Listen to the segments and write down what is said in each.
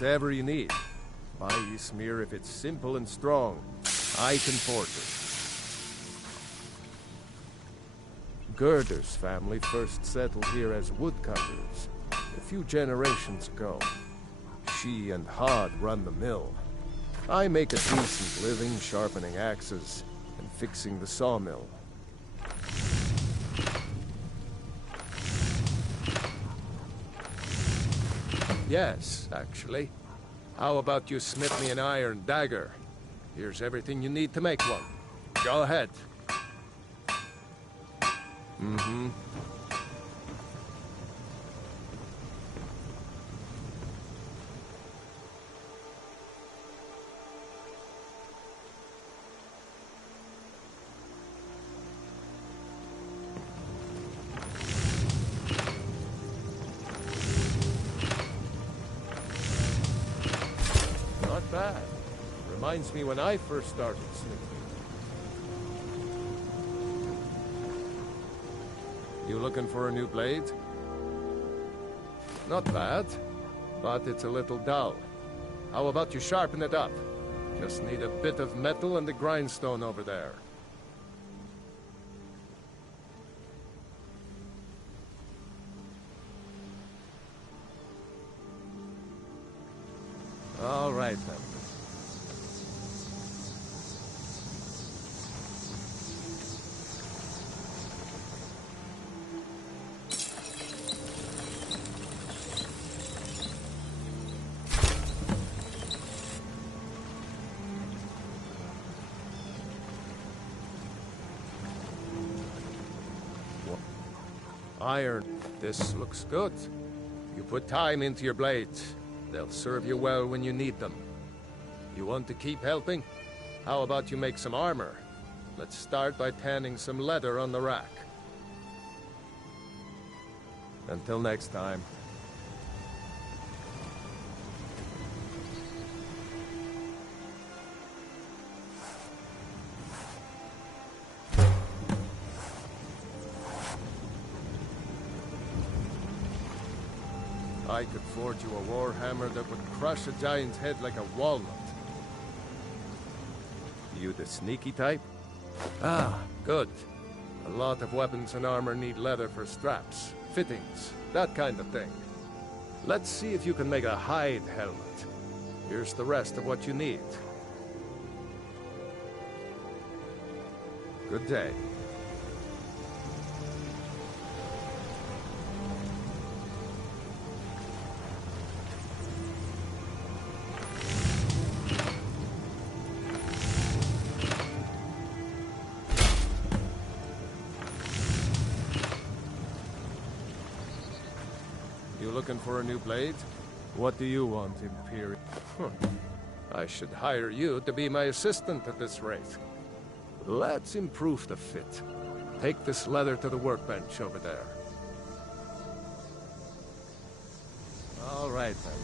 Whatever you need. My smear, if it's simple and strong, I can forge it. Gerder's family first settled here as woodcutters a few generations ago. She and Hod run the mill. I make a decent living sharpening axes and fixing the sawmill. Yes, actually. How about you smith me an iron dagger? Here's everything you need to make one. Go ahead. Mm-hmm. Not bad. Reminds me when I first started smithing. You looking for a new blade? Not bad, but it's a little dull. How about you sharpen it up? Just need a bit of metal and the grindstone over there. All right, then. Iron. This looks good. You put time into your blades. They'll serve you well when you need them. You want to keep helping? How about you make some armor? Let's start by tanning some leather on the rack. Until next time. I could forge you a warhammer that would crush a giant's head like a walnut. You the sneaky type? Ah, good. A lot of weapons and armor need leather for straps, fittings, that kind of thing. Let's see if you can make a hide helmet. Here's the rest of what you need. Good day. Looking for a new blade? What do you want, Imperial? I should hire you to be my assistant at this rate. Let's improve the fit. Take this leather to the workbench over there. All right, then.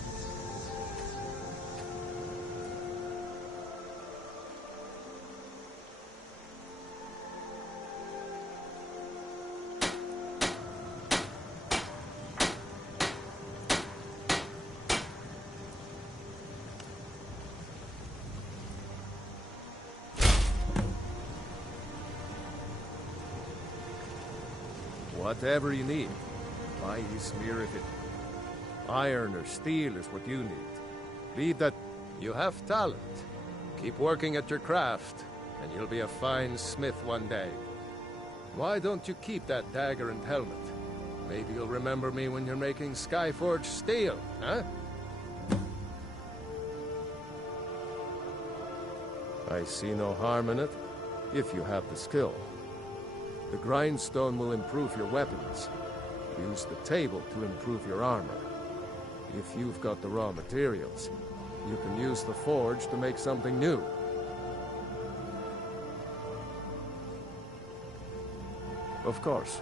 Whatever you need. My smear if it... Iron or steel is what you need. Leave that... You have talent. Keep working at your craft, and you'll be a fine smith one day. Why don't you keep that dagger and helmet? Maybe you'll remember me when you're making Skyforged steel, huh? I see no harm in it, if you have the skill. The grindstone will improve your weapons. Use the table to improve your armor. If you've got the raw materials, you can use the forge to make something new. Of course.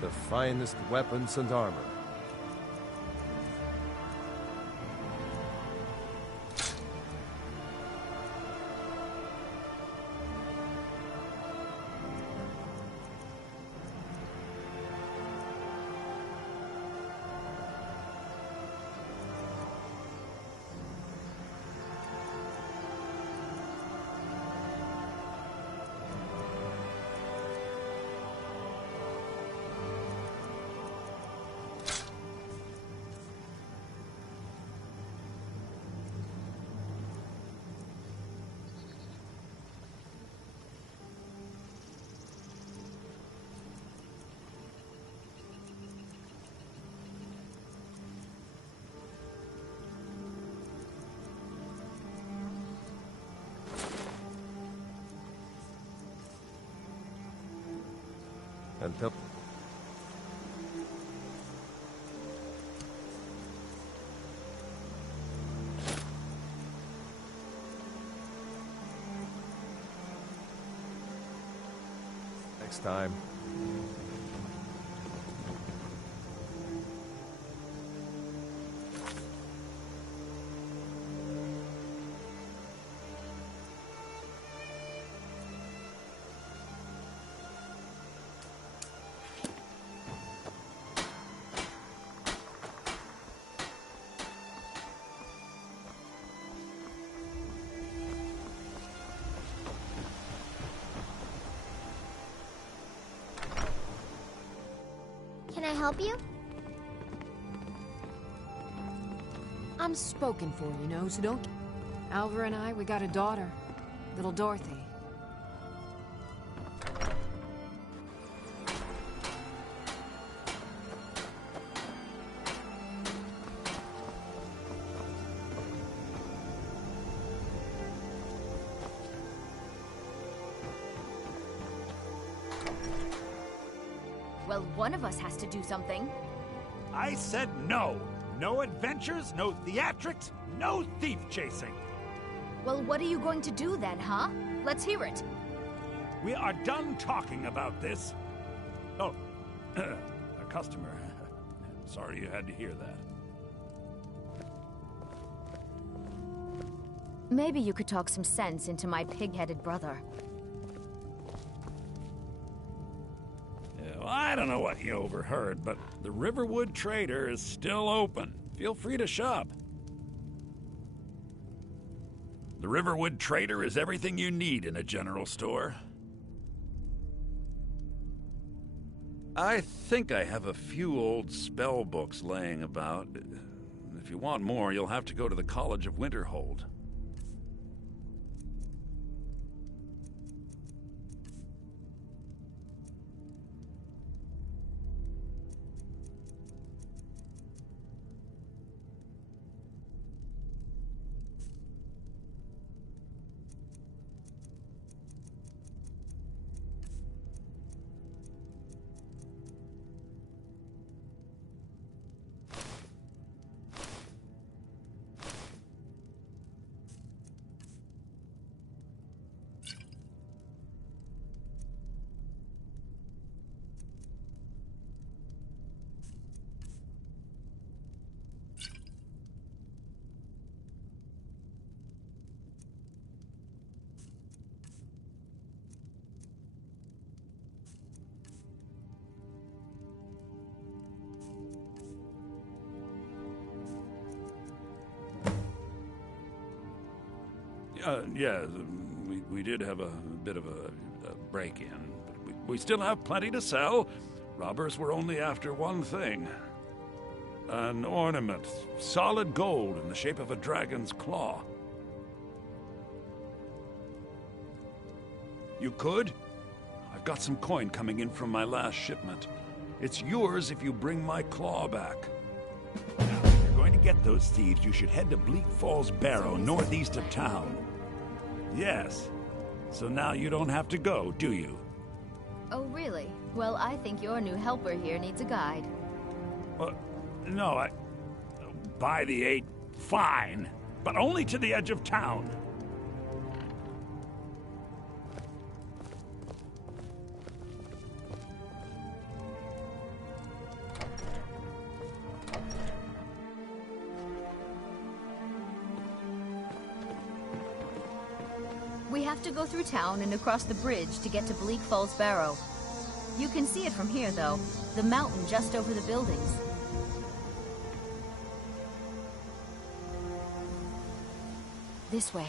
The finest weapons and armor. Until... next time. Can I help you? I'm spoken for, you know, so don't... Alva and I, we got a daughter. Little Dorothy. Well, one of us has to do something. I said no. No adventures, no theatrics, no thief chasing. Well, what are you going to do then, huh? Let's hear it. We are done talking about this. Oh, a customer. Sorry you had to hear that. Maybe you could talk some sense into my pig-headed brother. I don't know what you overheard, but the Riverwood Trader is still open. Feel free to shop. The Riverwood Trader is everything you need in a general store. I think I have a few old spell books laying about. If you want more, you'll have to go to the College of Winterhold. Yeah, we did have a bit of a break-in, but we still have plenty to sell. Robbers were only after one thing. An ornament, solid gold in the shape of a dragon's claw. You could? I've got some coin coming in from my last shipment. It's yours if you bring my claw back. Now, if you're going to get those thieves, you should head to Bleak Falls Barrow, northeast of town. Yes. So now you don't have to go, do you? Oh, really? Well, I think your new helper here needs a guide. No, by the 8, fine. But only to the edge of town. We have to go through town and across the bridge to get to Bleak Falls Barrow. You can see it from here, though. The mountain just over the buildings. This way.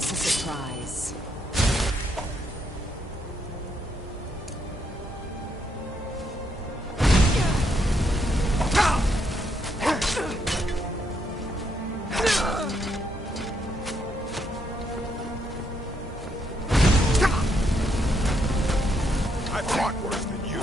this a surprise? I fought worse than you.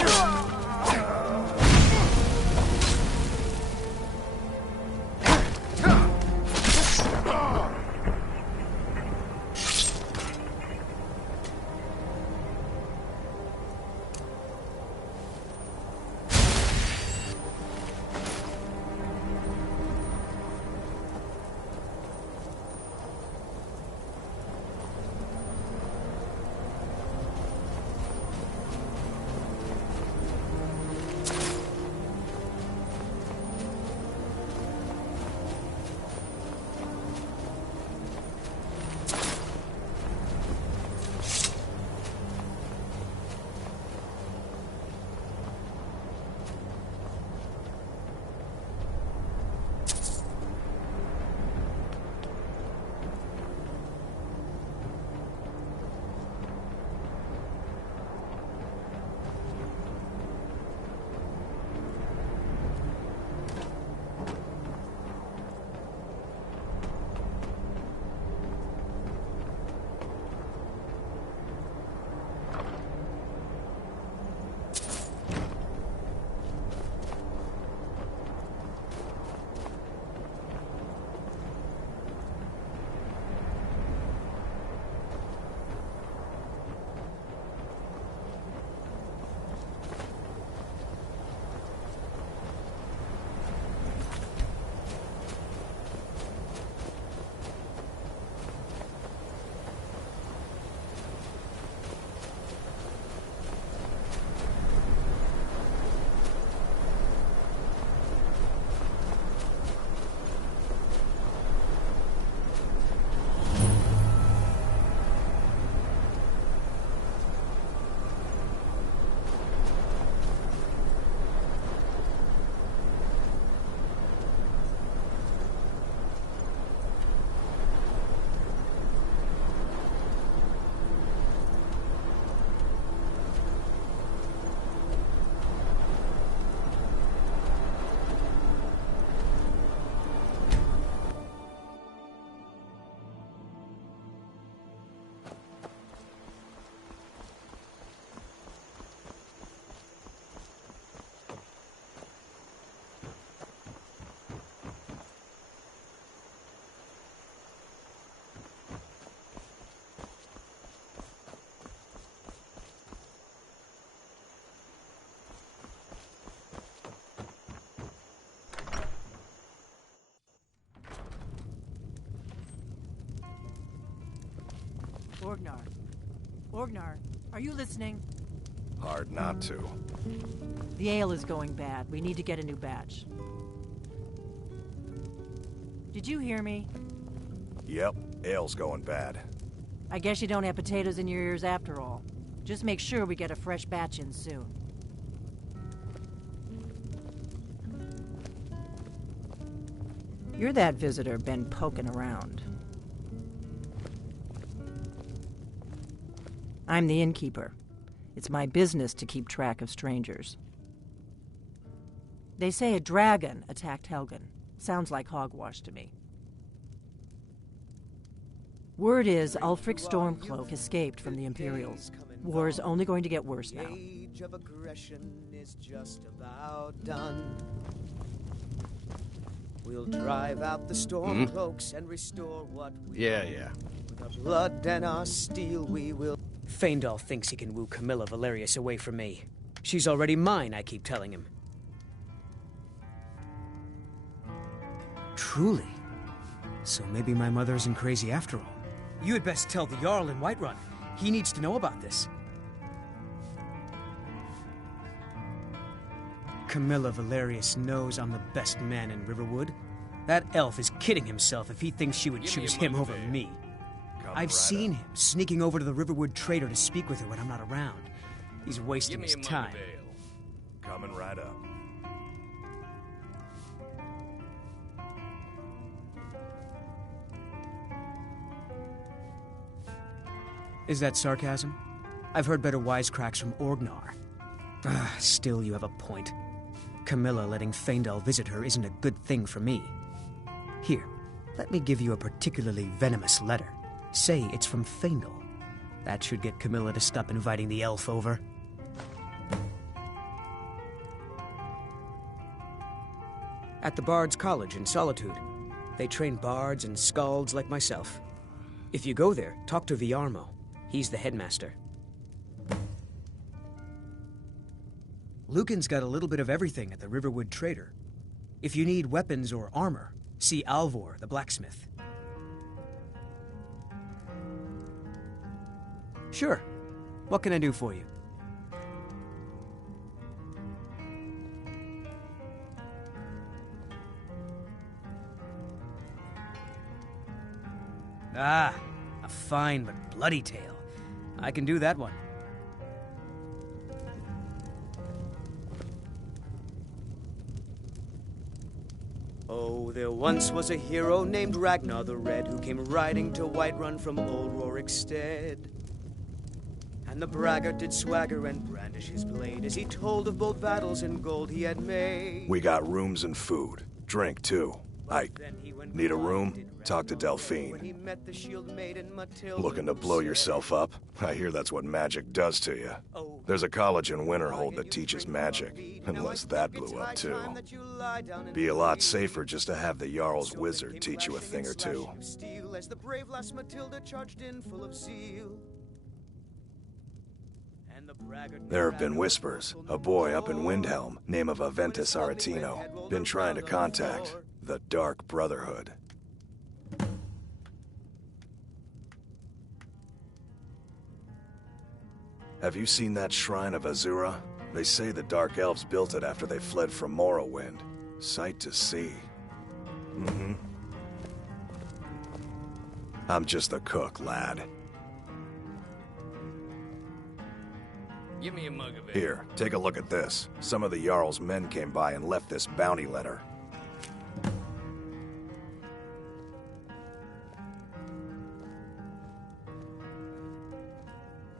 Orgnar. Orgnar, are you listening? Hard not to. The ale is going bad. We need to get a new batch. Did you hear me? Yep, ale's going bad. I guess you don't have potatoes in your ears after all. Just make sure we get a fresh batch in soon. You're that visitor been poking around. I'm the innkeeper. It's my business to keep track of strangers. They say a dragon attacked Helgen. Sounds like hogwash to me. Word is Ulfric Stormcloak escaped from the Imperials. War is only going to get worse now. Age of aggression is just about done. We'll drive out the Stormcloaks and restore what we Yeah. With our blood and our steel we will. Feindal thinks he can woo Camilla Valerius away from me. She's already mine, I keep telling him. Truly? So maybe my mother isn't crazy after all. You had best tell the Jarl in Whiterun. He needs to know about this. Camilla Valerius knows I'm the best man in Riverwood. That elf is kidding himself if he thinks she would choose him over me. I've seen him sneaking over to the Riverwood trader to speak with her when I'm not around. He's wasting his time. Coming right up. Is that sarcasm? I've heard better wisecracks from Orgnar. Still, you have a point. Camilla letting Faendal visit her isn't a good thing for me. Here, let me give you a particularly venomous letter. Say it's from Faendal. That should get Camilla to stop inviting the elf over. At the Bard's College in Solitude. They train bards and skalds like myself. If you go there, talk to Viarmo. He's the headmaster. Lucan's got a little bit of everything at the Riverwood Trader. If you need weapons or armor, see Alvor, the blacksmith. Sure. What can I do for you? Ah, a fine but bloody tale. I can do that one. Oh, there once was a hero named Ragnar the Red who came riding to Whiterun from old Rorikstead. And the braggart did swagger and brandish his blade as he told of bold battles and gold he had made. We got rooms and food. Drink, too. Need a room? Talk to Delphine. Looking to blow yourself up? I hear that's what magic does to you. There's a college in Winterhold that teaches magic, unless that blew up too. Be a lot safer just to have the Jarl's wizard teach you a thing or two. There have been whispers. A boy up in Windhelm, name of Aventus Aretino, been trying to contact the Dark Brotherhood. Have you seen that shrine of Azura? They say the Dark Elves built it after they fled from Morrowind. Sight to see. I'm just the cook, lad. Give me a mug of it. Here, take a look at this. Some of the Jarl's men came by and left this bounty letter.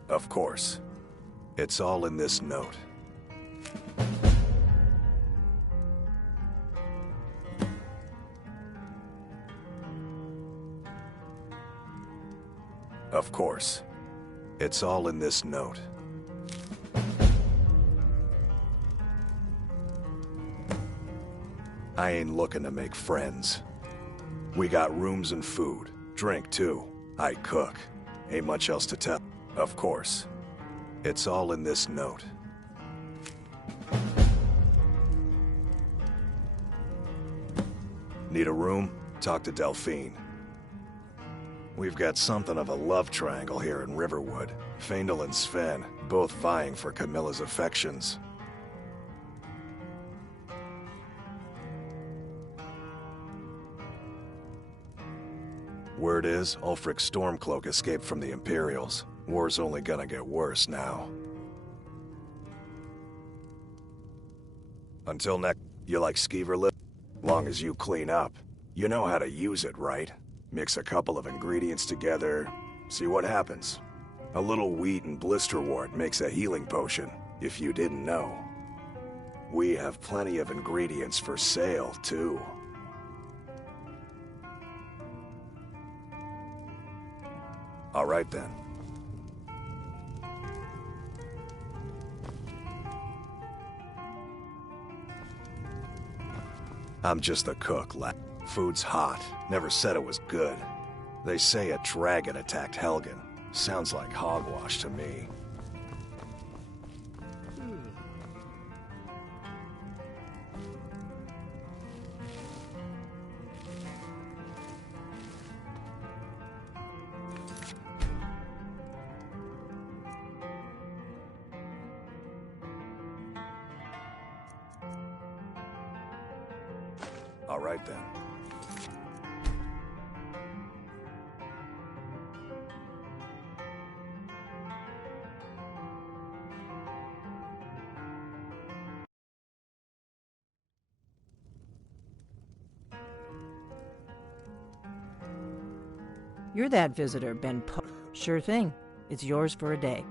Of course. It's all in this note. Of course. It's all in this note. I ain't looking to make friends. We got rooms and food. Drink, too. I cook. Ain't much else to tell. Of course. It's all in this note. Need a room? Talk to Delphine. We've got something of a love triangle here in Riverwood. Faendal and Sven, both vying for Camilla's affections. Word is, Ulfric Stormcloak escaped from the Imperials. War's only gonna get worse now. Until next, you like skeever lip? Long as you clean up. You know how to use it, right? Mix a couple of ingredients together, see what happens. A little wheat and blisterwort makes a healing potion, if you didn't know. We have plenty of ingredients for sale, too. All right, then. I'm just the cook, lad. Food's hot. Never said it was good. They say a dragon attacked Helgen. Sounds like hogwash to me. All right, then. You're that visitor, Ben Po. Sure thing. It's yours for a day.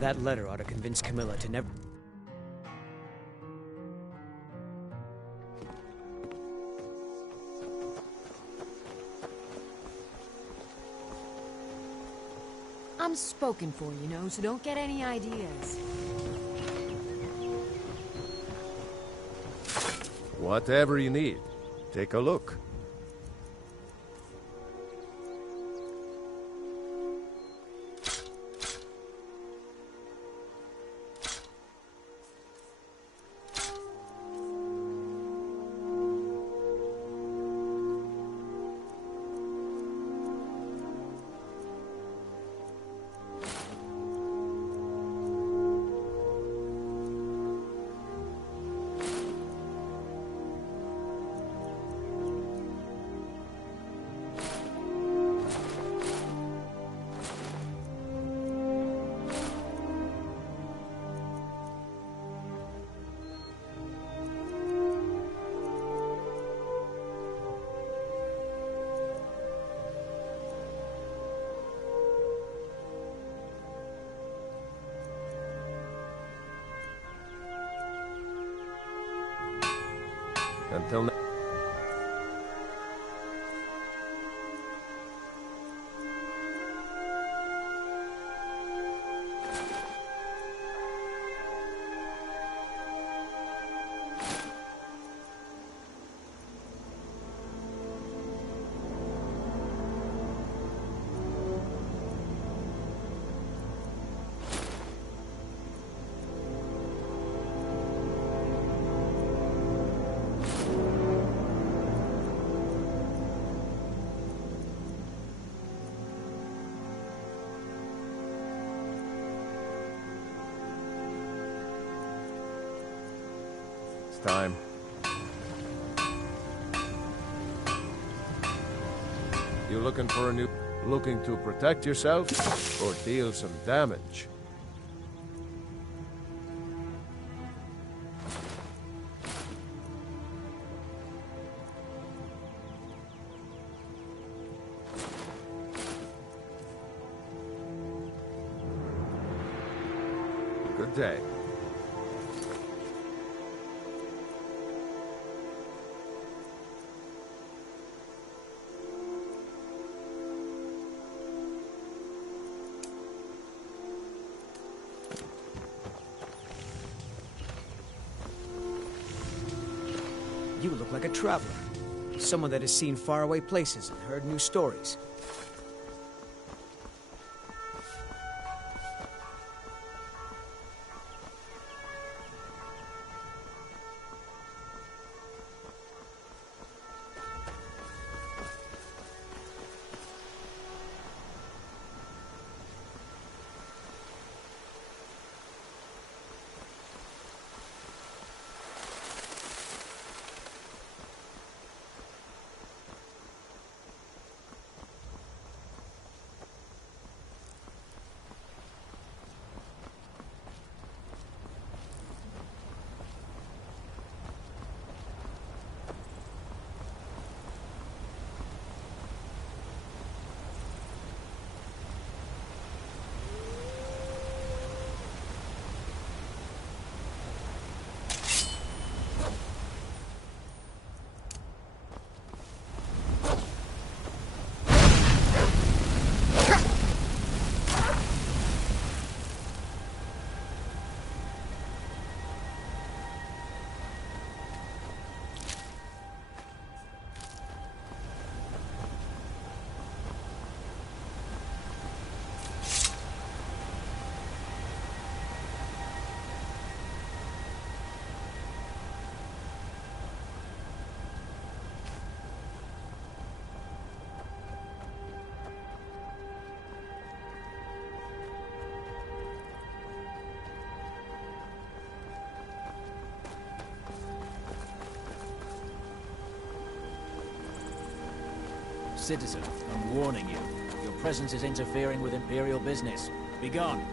That letter ought to convince Camilla to never... I'm spoken for, you know, so don't get any ideas. Whatever you need, take a look. Until now. Time. You looking for a new... looking to protect yourself or deal some damage? Good day. You look like a traveler. Someone that has seen faraway places and heard new stories. citizen. I'm warning you. Your presence is interfering with Imperial business. Be gone.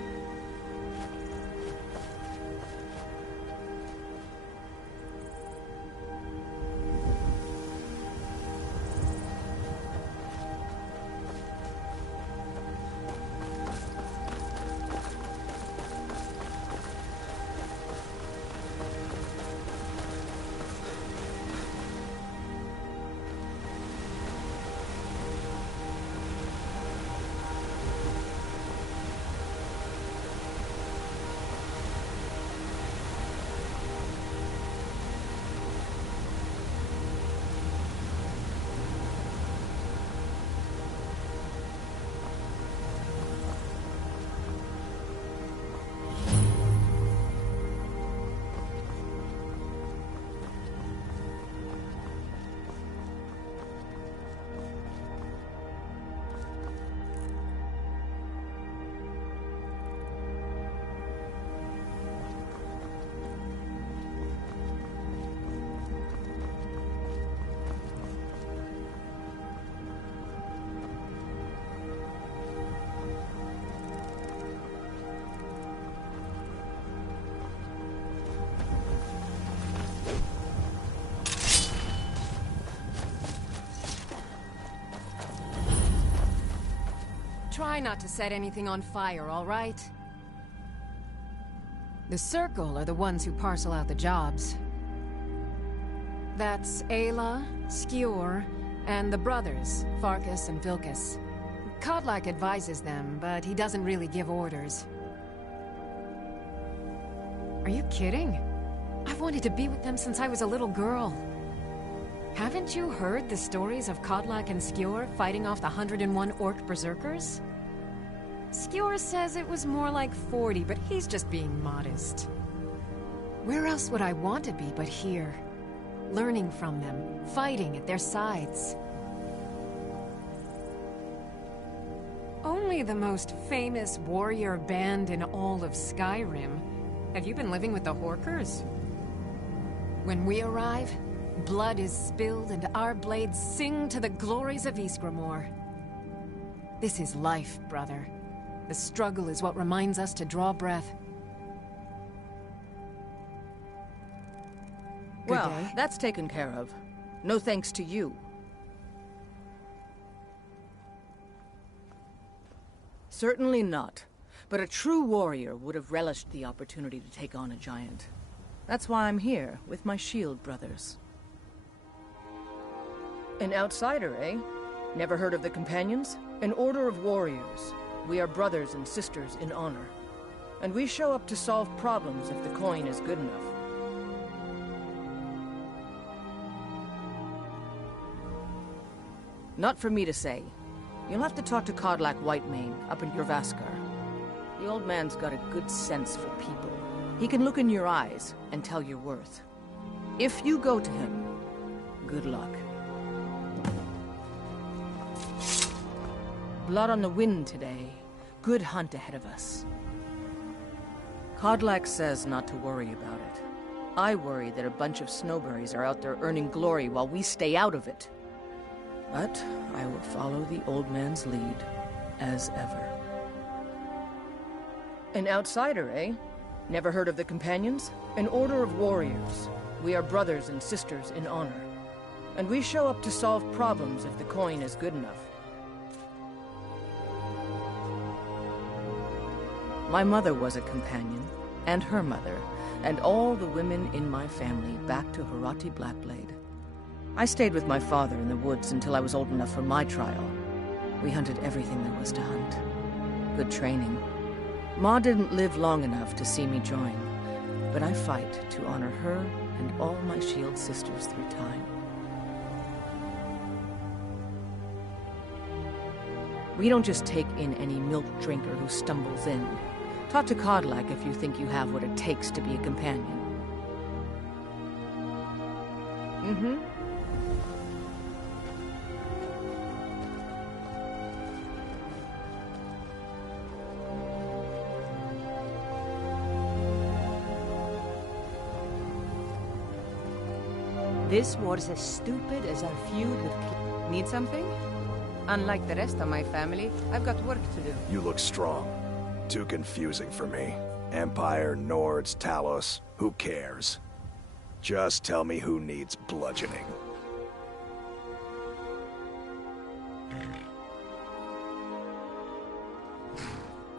Try not to set anything on fire, all right? The Circle are the ones who parcel out the jobs. That's Ayla, Skewer, and the brothers, Farkas and Vilkas. Kodlak advises them, but he doesn't really give orders. Are you kidding? I've wanted to be with them since I was a little girl. Haven't you heard the stories of Kodlak and Skewer fighting off the 101 Orc berserkers? Skewer says it was more like 40, but he's just being modest. Where else would I want to be but here? Learning from them, fighting at their sides. Only the most famous warrior band in all of Skyrim. Have you been living with the Horkers? When we arrive, blood is spilled and our blades sing to the glories of Ysgramor. This is life, brother. The struggle is what reminds us to draw breath. Well, that's taken care of. No thanks to you. Certainly not. But a true warrior would have relished the opportunity to take on a giant. That's why I'm here, with my shield brothers. An outsider, eh? Never heard of the Companions? An order of warriors. We are brothers and sisters in honor. And we show up to solve problems if the coin is good enough. Not for me to say. You'll have to talk to Kodlak Whitemane up in Jorvaskar. The old man's got a good sense for people. He can look in your eyes and tell your worth. If you go to him, good luck. Blood on the wind today. Good hunt ahead of us. Kodlak says not to worry about it. I worry that a bunch of snowberries are out there earning glory while we stay out of it. But I will follow the old man's lead, as ever. An outsider, eh? Never heard of the Companions? An order of warriors. We are brothers and sisters in honor. And we show up to solve problems if the coin is good enough. My mother was a companion, and her mother, and all the women in my family back to Harati Blackblade. I stayed with my father in the woods until I was old enough for my trial. We hunted everything there was to hunt. Good training. Ma didn't live long enough to see me join, but I fight to honor her and all my shield sisters through time. We don't just take in any milk drinker who stumbles in. Talk to Kodlak if you think you have what it takes to be a companion. Mm-hmm. This was as stupid as our feud with... Need something? Unlike the rest of my family, I've got work to do. You look strong. Too confusing for me. Empire, Nords, Talos, who cares? Just tell me who needs bludgeoning.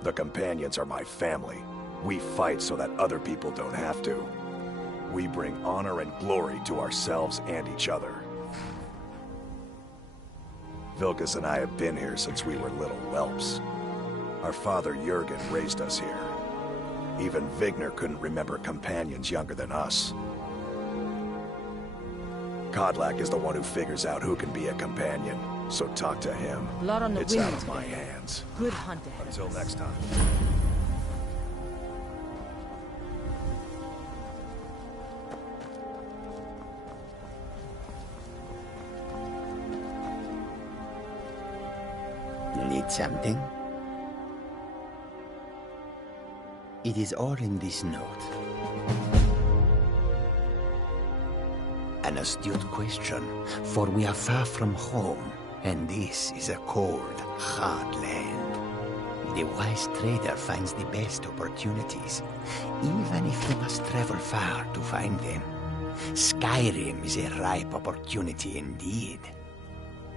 The Companions are my family. We fight so that other people don't have to. We bring honor and glory to ourselves and each other. Vilkas and I have been here since we were little whelps. Our father Jurgen raised us here. Even Vigner couldn't remember companions younger than us. Kodlak is the one who figures out who can be a companion, so talk to him. Blood on the It's wind out of my today. hands. Good hunt ahead. Until next time. Need something? It is all in this note. An astute question, for we are far from home, and this is a cold, hard land. The wise trader finds the best opportunities, even if he must travel far to find them. Skyrim is a ripe opportunity indeed.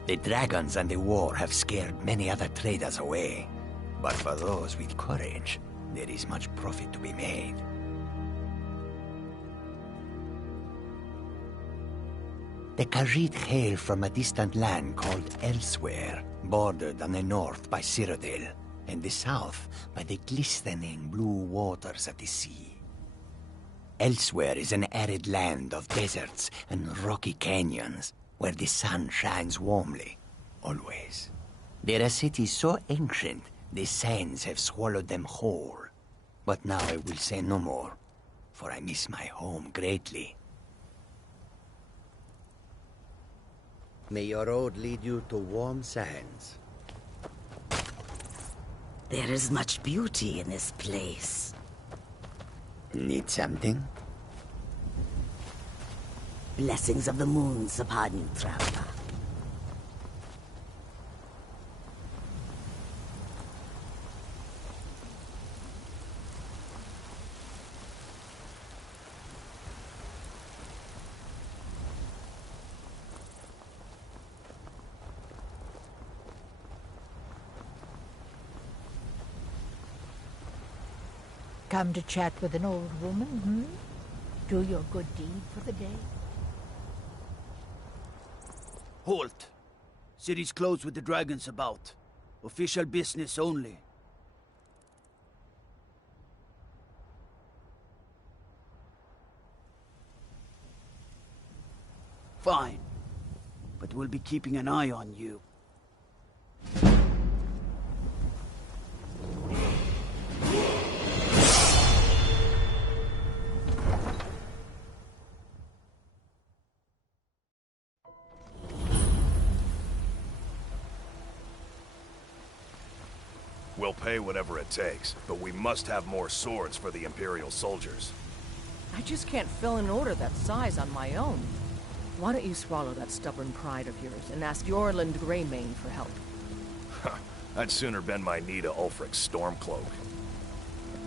The dragons and the war have scared many other traders away, but for those with courage, there is much profit to be made. The Khajiit hail from a distant land called Elsewhere, bordered on the north by Cyrodiil, and the south by the glistening blue waters of the sea. Elsewhere is an arid land of deserts and rocky canyons, where the sun shines warmly, always. There are cities so ancient, the sands have swallowed them whole. But now I will say no more, for I miss my home greatly. May your road lead you to warm sands. There is much beauty in this place. Need something? Blessings of the moons upon you, traveler. Come to chat with an old woman, hmm? Do your good deed for the day? Halt! City's closed with the dragons about. Official business only. Fine. But we'll be keeping an eye on you. We'll pay whatever it takes, but we must have more swords for the Imperial soldiers. I just can't fill an order that size on my own. Why don't you swallow that stubborn pride of yours and ask Yorland Greymane for help? I'd sooner bend my knee to Ulfric's Stormcloak.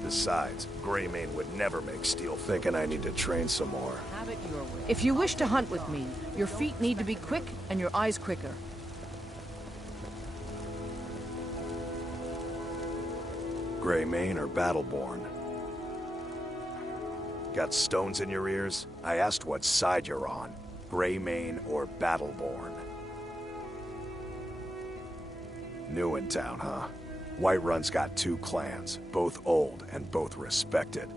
Besides, Greymane would never make steel. Thinking I need to train some more. Have it your way. If you wish to hunt with me, your feet need to be quick and your eyes quicker. Greymane or Battleborn? Got stones in your ears? I asked what side you're on. Greymane or Battleborn? New in town, huh? Whiterun's got two clans, both old and both respected.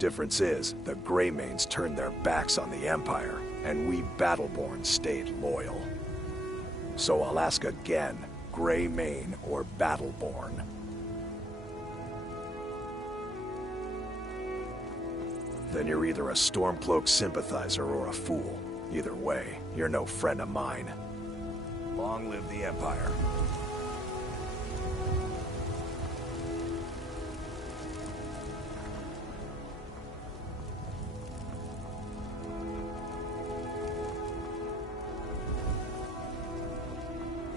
Difference is, the Greymanes turned their backs on the Empire, and we Battleborn stayed loyal. So I'll ask again, Greymane or Battleborn? Then you're either a Stormcloak sympathizer or a fool. Either way, you're no friend of mine. Long live the Empire.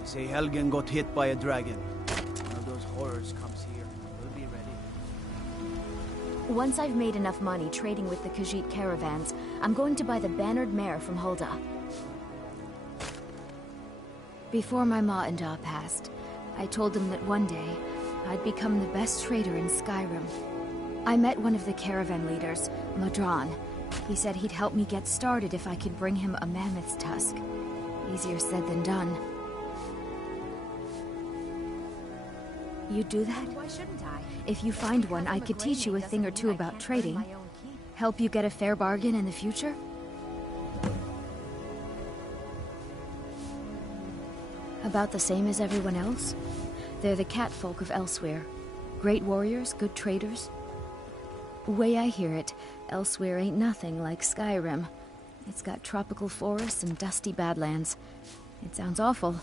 say Helgen got hit by a dragon. One of those horrors comes here. We'll be ready. Once I've made enough money trading with the Khajiit caravans, I'm going to buy the bannered mare from Hulda. Before my ma and Da passed, I told them that one day, I'd become the best trader in Skyrim. I met one of the caravan leaders, Madran. He said he'd help me get started if I could bring him a mammoth's tusk. Easier said than done. You do that? Why shouldn't I? If you find one, I could teach you a thing or two about trading. Help you get a fair bargain in the future? About the same as everyone else? They're the catfolk of Elsewhere. Great warriors, good traders. Way I hear it, Elsewhere ain't nothing like Skyrim. It's got tropical forests and dusty badlands. It sounds awful.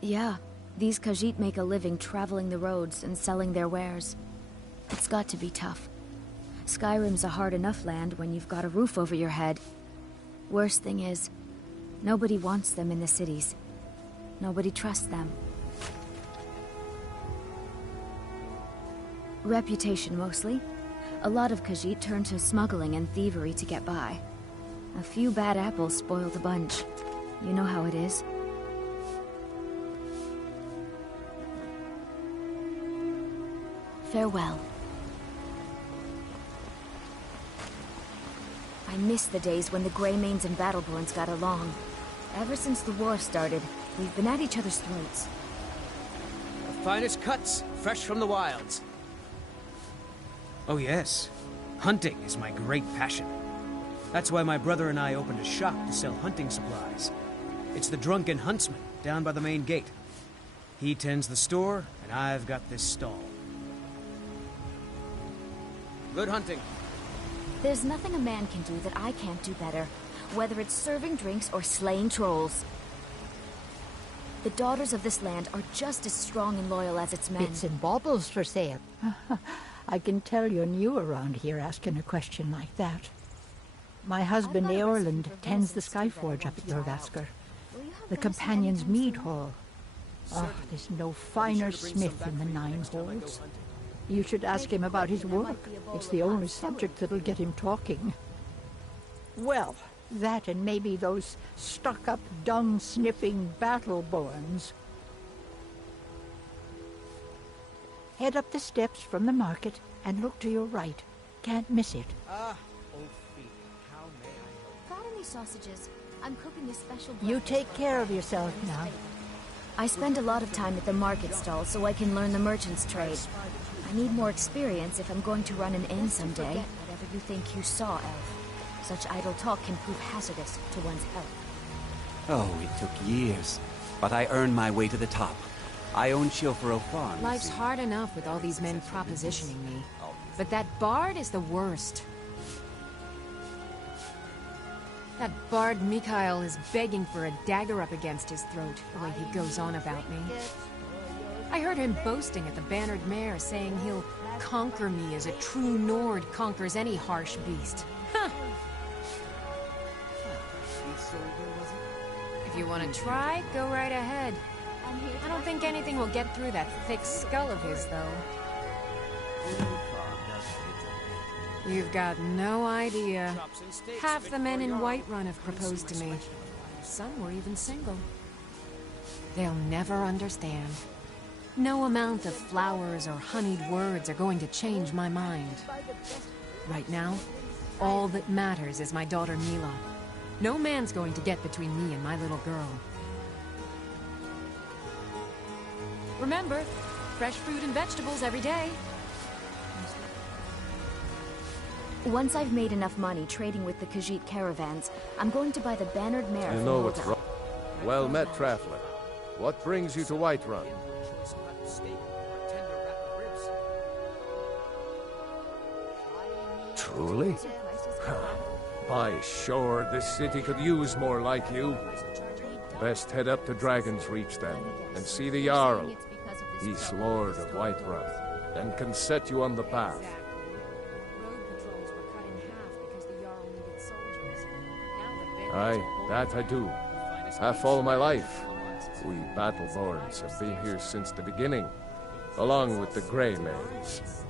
Yeah, these Khajiit make a living traveling the roads and selling their wares. It's got to be tough. Skyrim's a hard enough land when you've got a roof over your head. Worst thing is, nobody wants them in the cities. Nobody trusts them. Reputation, mostly. A lot of Khajiit turn to smuggling and thievery to get by. A few bad apples spoil the bunch. You know how it is. Farewell. I miss the days when the Greymanes and Battleborns got along. Ever since the war started, we've been at each other's throats. The finest cuts, fresh from the wilds. Oh yes, hunting is my great passion. That's why my brother and I opened a shop to sell hunting supplies. It's the Drunken Huntsman, down by the main gate. He tends the store, and I've got this stall. Good hunting. There's nothing a man can do that I can't do better, whether it's serving drinks or slaying trolls. The daughters of this land are just as strong and loyal as its men. Bits and baubles for sale. I can tell you're new around here asking a question like that. My husband Eorland tends the Skyforge up at Jorvaskr. The Companion's Mead Hall. Oh, there's no finer smith in the Nine Halls. You should ask him about his work. It's the only subject that'll get him talking. Well, that and maybe those stuck-up, dung-sniffing Battleborns. Head up the steps from the market and look to your right. Can't miss it. Ah, old feet. How may I help? Got any sausages? I'm cooking a special... You take care of yourself now. I spend a lot of time at the market stall so I can learn the merchant's trade. I need more experience if I'm going to run an inn someday. Whatever you think you saw, Elf. Such idle talk can prove hazardous to one's health. Oh, it took years, but I earned my way to the top. I own Shilfaro Farm. Life's hard enough with all these men propositioning me. But that bard is the worst. That bard Mikhail is begging for a dagger up against his throat, the way he goes on about me. I heard him boasting at the Bannered Mare, saying he'll conquer me as a true Nord conquers any harsh beast. Huh. If you want to try, go right ahead. I don't think anything will get through that thick skull of his, though. You've got no idea. Half the men in Whiterun have proposed to me. Some were even single. They'll never understand. No amount of flowers or honeyed words are going to change my mind. Right now, all that matters is my daughter Mila. No man's going to get between me and my little girl. Remember, fresh fruit and vegetables every day. Once I've made enough money trading with the Khajiit caravans, I'm going to buy the bannered mare You from know what's Hulda. wrong. Well met, Traveler. What brings you to Whiterun? Truly? By sure, this city could use more like you. Best head up to Dragon's Reach then, and see the Jarl. He's Lord of Whiterun, and can set you on the path. Aye, that I do. half all my life. We Battleborns have been here since the beginning, along with the Greymaids.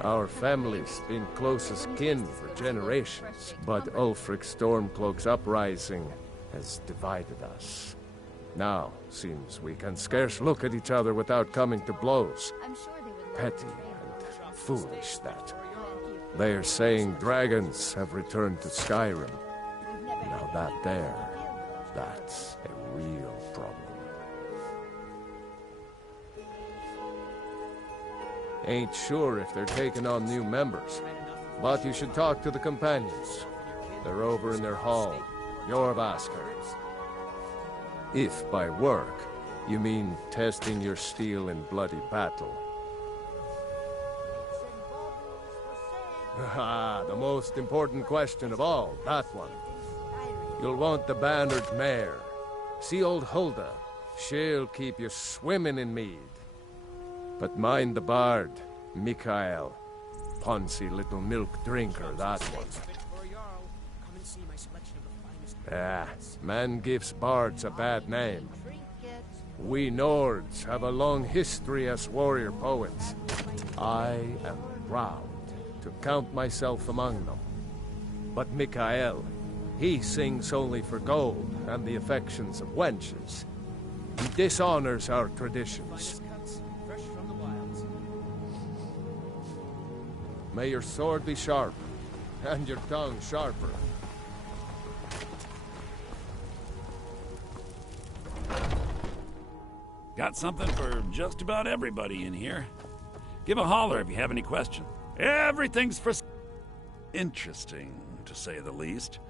Our family's been close as kin for generations, but Ulfric Stormcloak's uprising has divided us. Now, seems we can scarce look at each other without coming to blows. Petty and foolish, that. They are saying dragons have returned to Skyrim. Now that's a real problem. Ain't sure if they're taking on new members, but you should talk to the companions. They're over in their hall, Jorvaskr. If by work, you mean testing your steel in bloody battle. Ah, the most important question of all, that one. You'll want the bannered mare. See old Hulda. She'll keep you swimming in mead. But mind the bard, Mikael. Poncy little milk drinker, that one. Ah, man gives bards a bad name. We Nords have a long history as warrior poets. I am proud to count myself among them. But Mikael, he sings only for gold and the affections of wenches. He dishonors our traditions. May your sword be sharp, and your tongue sharper. Got something for just about everybody in here. Give a holler if you have any questions. Everything's for interesting, to say the least.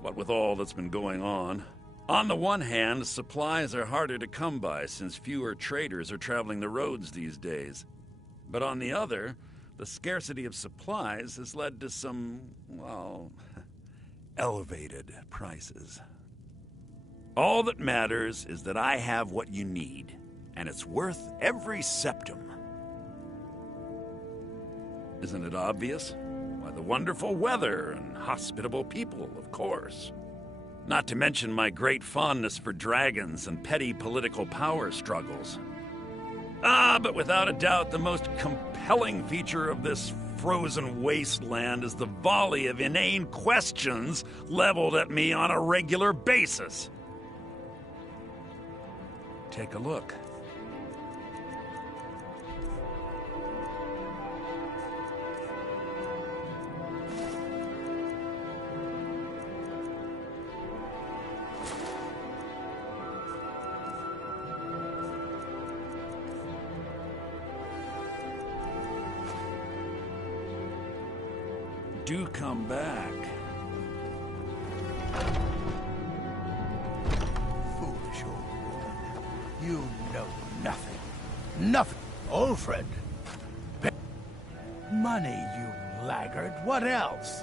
What with all that's been going on. On the one hand, supplies are harder to come by since fewer traders are traveling the roads these days. But on the other, the scarcity of supplies has led to some, well, elevated prices. All that matters is that I have what you need, and it's worth every septum. Isn't it obvious? Why, the wonderful weather and hospitable people, of course. Not to mention my great fondness for dragons and petty political power struggles. But without a doubt, the most compelling feature of this frozen wasteland is the volley of inane questions leveled at me on a regular basis. Take a look. Do come back. Foolish old woman. You know nothing. Nothing. Ulfred. Money, you laggard. What else?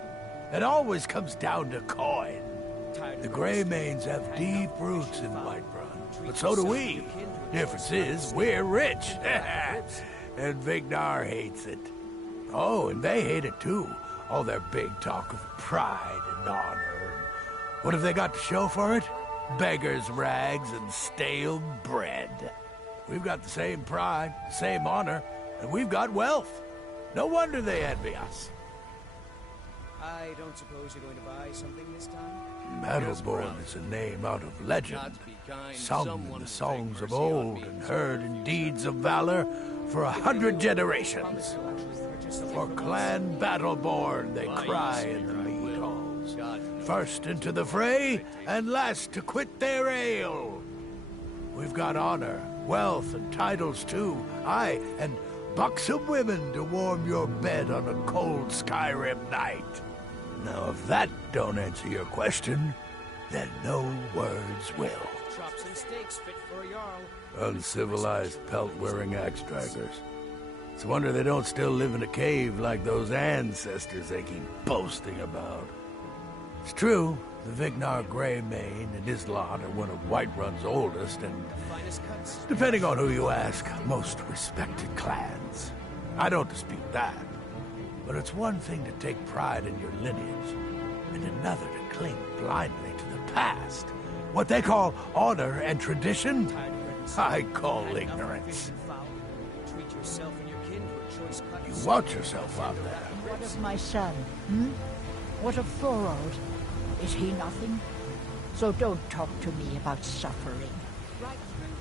It always comes down to coin. The Greymanes have deep roots in Whiterun, but so do we. Difference is, we're rich. And Vignar hates it. Oh, and they hate it too. All their big talk of pride and honor. And what have they got to show for it? Beggars' rags and stale bread. We've got the same pride, the same honor, and we've got wealth. No wonder they envy us. I don't suppose you're going to buy something this time? Battleborn is a name out of legend, sung in the songs of old and heard in deeds of valor for 100 generations. For Clan Battleborn, they cry in the mead halls. First into the fray, and last to quit their ale. We've got honor, wealth, and titles too. Aye, and buxom women to warm your bed on a cold Skyrim night. Now, if that don't answer your question, then no words will. Chops and steaks fit for a jarl. Uncivilized pelt-wearing axe-draggers. It's a wonder they don't still live in a cave like those ancestors they keep boasting about. It's true, the Vignar Greymane and his lot are one of Whiterun's oldest and, depending on who you ask, most respected clans. I don't dispute that. But it's one thing to take pride in your lineage, and another to cling blindly to the past, What they call honor and tradition, I call ignorance. You watch yourself out there. What of my son, What of Thorold? Is he nothing? So don't talk to me about suffering.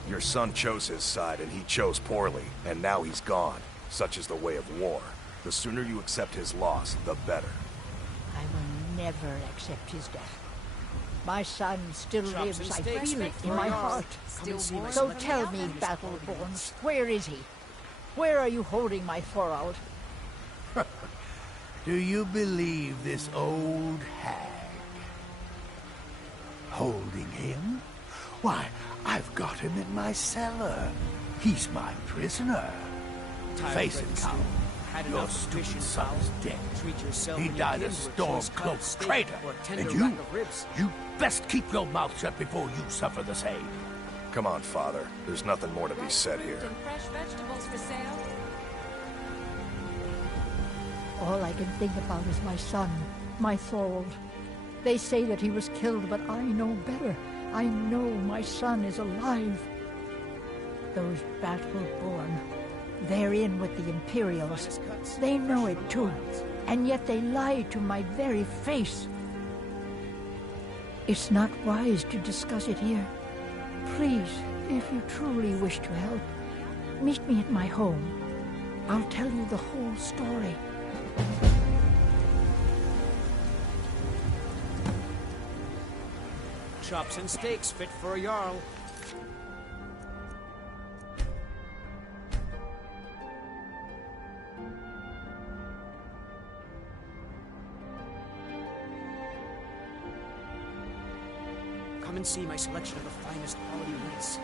Your son chose his side, and he chose poorly, and now he's gone. Such is the way of war. The sooner you accept his loss, the better. I will never accept his death. My son still lives, I feel it in my heart. So tell me, Battleborn, where is he? Where are you holding my Thorold? Do you believe this old hag? Holding him? Why, I've got him in my cellar. He's my prisoner. Face it, Cal. Your stupid son is dead. He died a storm-cloaked traitor. And you best keep your mouth shut before you suffer the same. Come on, Father. There's nothing more to be said here. Fresh vegetables for sale. All I can think about is my son, my Thorold. They say that he was killed, but I know better. I know my son is alive. Those Battleborn, they're in with the Imperials. They know it too, and yet they lie to my very face. It's not wise to discuss it here. Please, if you truly wish to help, meet me at my home. I'll tell you the whole story. Chops and steaks fit for a Jarl. Come and see my selection of the finest quality meats.